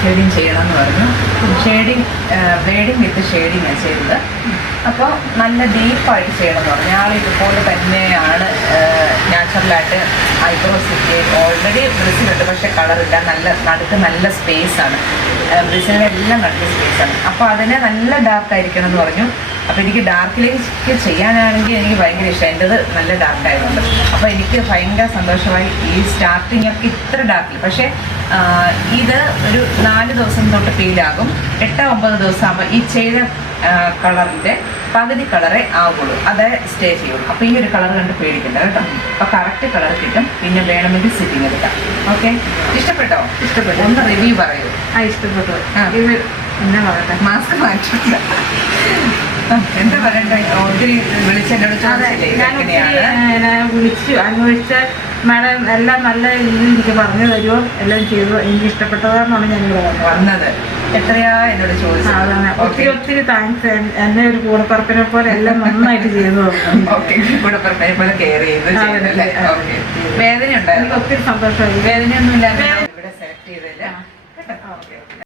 Shading ചെയ്യണമെന്ന് പറഞ്ഞു. Blading വിത്ത് ഷെയ്ഡിങ്ങാണ് ചെയ്തത്. അപ്പോൾ നല്ല ഡീപ്പായിട്ട് ചെയ്യണമെന്ന് പറഞ്ഞു. ആൾ ഇതുപോലെ തന്നെയാണ് നാച്ചുറലായിട്ട് ഐബ്രോസ് ഇട്ട് ഓൾറെഡി ബ്രിസിലുണ്ട്, പക്ഷേ കളറില്ല. നടുക്ക് നല്ല സ്പേസാണ്, ബ്രിസിലെല്ലാം നടുക്ക് സ്പേസാണ്. അപ്പോൾ അതിനെ നല്ല ഡാർക്കായിരിക്കണം എന്ന് പറഞ്ഞു. അപ്പോൾ എനിക്ക് ഡാർക്കിലേക്ക് ചെയ്യാനാണെങ്കിൽ എനിക്ക് ഭയങ്കര ഇഷ്ടം. എൻ്റെത് നല്ല ഡാർക്കായതുകൊണ്ട് അപ്പോൾ എനിക്ക് ഭയങ്കര സന്തോഷമായി. ഈ സ്റ്റാർട്ടിങ് ഒക്കെ ഇത്ര ഡാർക്കിൽ, പക്ഷേ ഇത് ഒരു 4 ദിവസം തൊട്ട് ഫീലാകും. 8-9 ദിവസം ആകുമ്പോൾ ഈ ചെയ്ത കളറിൻ്റെ പകുതി കളറേ ആവുള്ളൂ, അതേ സ്റ്റേ ചെയ്യുള്ളൂ. അപ്പോൾ ഈ ഒരു കളർ കണ്ട് പേടിക്കണ്ട കേട്ടോ. അപ്പോൾ കറക്റ്റ് കളർ കിട്ടും. പിന്നെ വേണമെങ്കിൽ സിറ്റിങ് എടുക്കാം. ഓക്കെ, ഇഷ്ടപ്പെട്ടോ? ഇഷ്ടപ്പെട്ടു. ഒന്ന് റിവ്യൂ പറയൂ. ഇഷ്ടപ്പെട്ടു. ഇത് എന്നാ പറയട്ടെ, മാസ്ക് മാറ്റില്ല, എന്താ പറയണ്ടേ? ഒത്തിരി വിളിച്ചെന്നോട് വിളിച്ചു അന്വേഷിച്ച മാഡം എല്ലാം നല്ല രീതിയിൽ എനിക്ക് പറഞ്ഞു തരുമോ, എല്ലാം ചെയ്തു. എനിക്ക് ഇഷ്ടപ്പെട്ടതാണെന്നാണ് ഞാൻ വന്നത്. എത്രയാ എന്നോട് ചോദിച്ചത്? അതാണ്. ഒത്തിരി താങ്ക്സ്. എന്നെ ഒരു കൂടപ്പറപ്പിനെ പോലെ എല്ലാം നന്നായിട്ട് ചെയ്തു. കൂടപ്പറപ്പിനെ പോലെ കെയർ ചെയ്തു. വേദന ഉണ്ടായിരുന്നു. ഒത്തിരി സന്തോഷമായി. വേദനയൊന്നും ഇല്ലാതെ